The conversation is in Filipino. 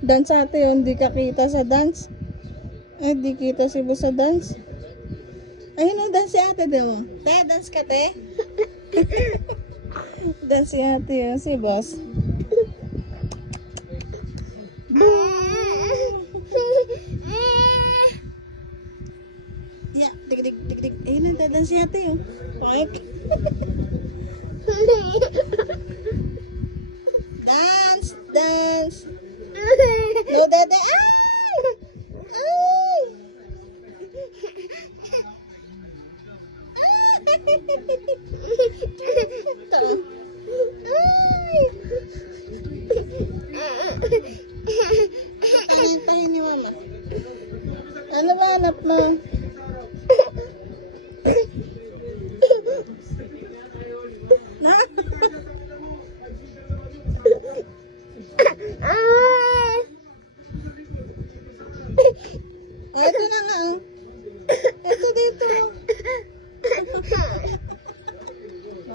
Dance ate, oh, hindi ka kita sa dance. Ay, di kita si boss sa dance. Ayun o, dance si ate din mo. Te, dance ka te. Dance si ate, oh, si boss. Yeah, dig dig dig dig. Ayun o, dance si ate oh. Park. Dance, dance. No, dede. Ay! Ay! Ito. Ay! Tahin ni mama. Ano ba hanap mo? Na? Ito na nga. Ito dito.